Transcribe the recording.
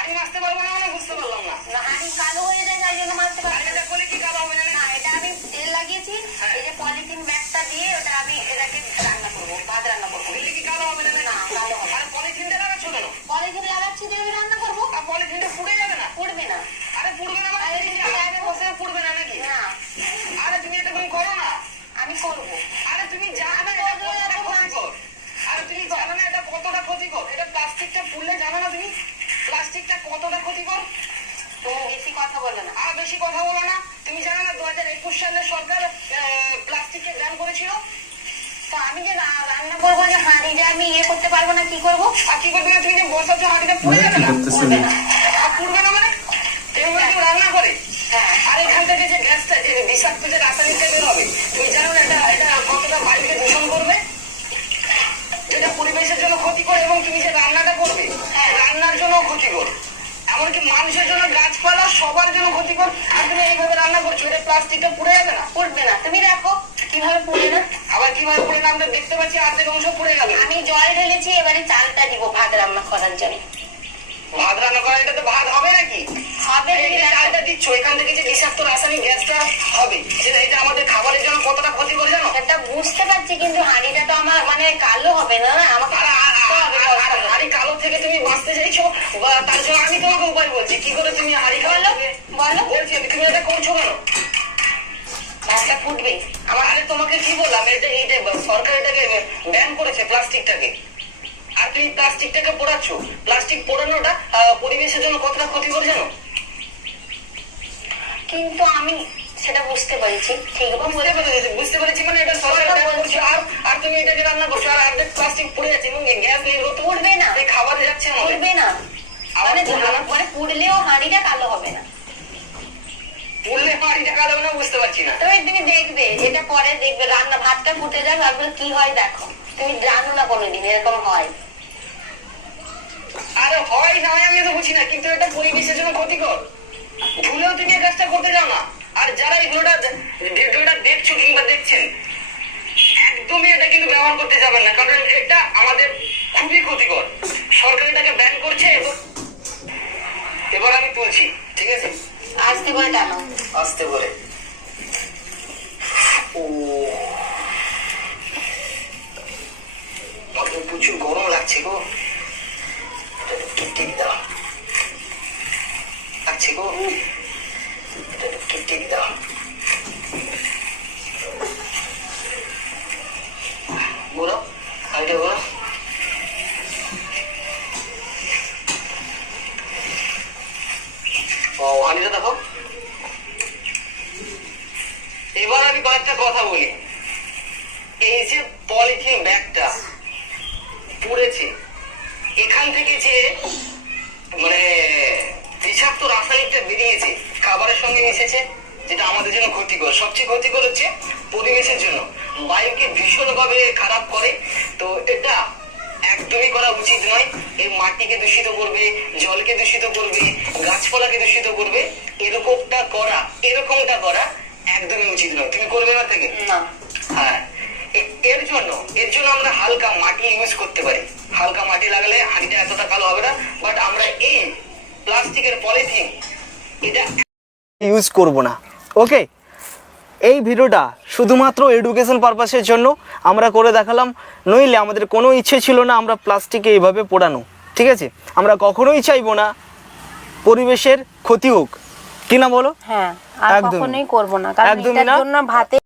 হাঁড়ি মাছতে পারব না মানে বুঝতে পারলাম না। না, হাঁড়ি কালো হয়ে যায় তাই জন্য মাজতে পারব হাঁড়িটা করলে কি কালো হবে না এটা আমি তেল লাগিয়েছি হ্যাঁ। এই যে পলিথিন ব্যাগটা দিয়ে ওটা আমি এটাকে রান্না করব ভাত রান্না করব। করলে কি কালো হবে না না, কালো হবে আর পলিথিনটা লাগাচ্ছ কেন? পলিথিন লাগাচ্ছি দিয়ে আমি রান্না করব। আর পলিথিনটা ফুটে যাবে না? পড়বে না। আরে পুড়বে না মানে বসে পুড়বে না নাকি? না। আরে তুমি এটা তুমি করো না। আমি করব। সরকার প্লাস্টিকের ব্যান করেছিল। তো আমি যে রান্না করব যে হাঁড়ি যে আমি ইয়ে করতে পারব না কি করব? আর কি করব? না তুমি যে বসাচ্ছ হাঁড়িটা পড়ে যাবে না পড়বে না আর পুড়বে না মানে এগুলো কেউ রান্না করে হ্যাঁ আর এখান থেকে যে গ্যাসটা যে বিষাক্ত যে রাসায়নিকটা বের হবে তুমি জানো না এটা এটা কতটা বাড়িতে দূষণ করবে যেটা পরিবেশের জন্য ক্ষতিকর এবং তুমি যে রান্নাটা করবে হ্যাঁ। রান্নার জন্য ক্ষতিকর এমনকি মানুষের জন্য গাছপালা সবার জন্য ক্ষতিকর। আর তুমি এইভাবে রান্না করছ এটা প্লাস্টিকটা পুড়ে যাবে না? পড়বে না। তুমি দেখো কীভাবে পড়বে না। আবার কীভাবে পুড়ে না আমরা দেখতে পাচ্ছি আর্ধেক অংশ পুড়ে গেল। আমি জল ঢেলেছি এবারে চালটা দিব ভাত রান্না করার জন্য। ভাত রান্না করা এটা তো ভাত হবে নাকি? হবে। চালটা দিচ্ছ এখান থেকে যে বিষাক্ত রাসায়নিক গ্যাসটা হবে যেটা এটা আমাদের খাবারের জন্য কতটা ক্ষতিকর জানো? এটা বুঝতে পারছি কিন্তু হাঁড়িটা তো আমার মানে কালো হবে না না? আমাকে থেকে তুমি বাঁচতে চাইছো? তার জন্য আমি তোমাকে উপায় বলছি। কি করে তুমি হাঁড়ি কালো বলো, বলছি আমি, তুমি এটা করছ কেন? ভাতটা ফুটবে। আমার আরে তোমাকে কি বললাম? এটা এইটা সরকার এটাকে ব্যান করেছে প্লাস্টিকটাকে। আর তুমি প্লাস্টিকটাকে পোড়াচ্ছ। প্লাস্টিক পোড়ানোটা পরিবেশের জন্য কতটা ক্ষতিকর জানো? কিন্তু আমি সেটা বুঝতে পেরেছি। ঠিক বুঝতে পেরেছি বুঝতে পেরেছি। মানে এটা সরকার আর আর তুমি এটাকে রান্না করছ। আর অর্ধেক প্লাস্টিক পড়ে যাচ্ছে এবং গ্যাস নির্গত উঠবে না। খাবারে যাচ্ছে আমাদের না মানে মানে পুড়লেও হাঁড়িটা কালো হবে না পড়লে হাঁড়িটা কালো না বুঝতে পারছি না তবে তুমি দেখবে এটা পরে দেখবে রান্না ভাতটা ফুটে যাবে তারপরে কি হয় দেখো তুমি জানো না কোনোদিন এরকম হয় আরে হয় না হয় আমি তো বুঝি না কিন্তু এটা পরিবেশের জন্য ক্ষতিকর ভুলেও তুমি এই কাজটা করতে যাও না আর যারা এই ভিডিওটা দেখছ কিংবা দেখছেন কিন্তু ব্যবহার করতে যাবেন না কারণ এটা আমাদের খুবই ক্ষতিকর। সরকার এটাকে ব্যান করছে এবং এবার আমি তুলছি ঠিক আছে? আসতে করে টানো। আসতে করে। ও। প্রচুর গরম লাগছে গো। টিপ দাও লাগছে গো। একটু দাও কয়েকটা কথা বলি। এই যে পলিথিন ব্যাগটা পুড়েছে, এখান থেকে যে মানে বিষাক্ত রাসায়নিকটা বেরিয়েছে, খাবারের সঙ্গে মিশেছে, যেটা আমাদের জন্য ক্ষতিকর। সবচেয়ে ক্ষতিকর হচ্ছে পরিবেশের জন্য। বায়ুকে ভীষণভাবে খারাপ করে। তো এটা একদমই করা উচিত নয়। এই মাটিকে দূষিত করবে, জলকে দূষিত করবে, গাছপালাকে দূষিত করবে, এরকমটা করা এরকমটা করা একদমই উচিত নয়। তুমি করবে না থেকে? না। হ্যাঁ। এর জন্য এর জন্য আমরা হালকা মাটি ইউজ করতে পারি। হালকা মাটি লাগালে হাঁড়িটা এতটা কালো হবে না বাট আমরা এই প্লাস্টিকের পলিথিন এটা ইউজ করব না। ওকে এই ভিডিওটা শুধুমাত্র এডুকেশন পারপাসের জন্য আমরা করে দেখালাম। নইলে আমাদের কোনো ইচ্ছে ছিল না আমরা প্লাস্টিকে এইভাবে পোড়ানো। ঠিক আছে? আমরা কখনোই চাইব না পরিবেশের ক্ষতি হোক। কি না বলো হ্যাঁ আর। কখনোই করব না কারণ এটার জন্য ভাতে